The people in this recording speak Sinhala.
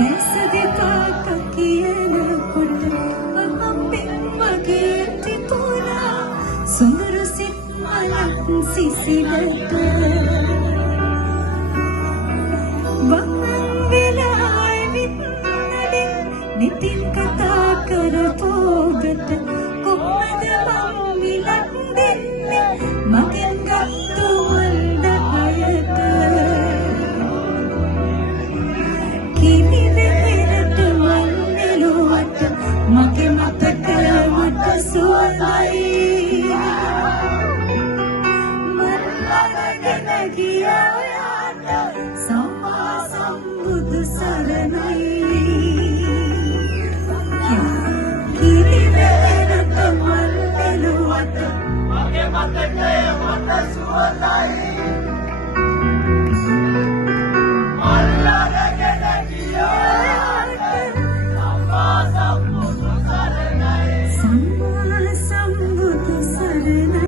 දැස දෙපාක කියනකොට අපෙන් මගේ තිබුණා සුඳුරු සිත් මලක් සිසිලට වහන් වෙලා නිතින් කතා කරපෝගට කොහොමද මං මිලක් දෙන්නේ මගෙන් ගත්තු වල්ද අයට කිවි දෙහෙරට මං නෙළුවට මගේ මතක මට සුවඳයි මන් ළඟගෙන ගියා යාට සම්මා සම්බුදු සරණයි මගේ මතකය මට සුවඳයි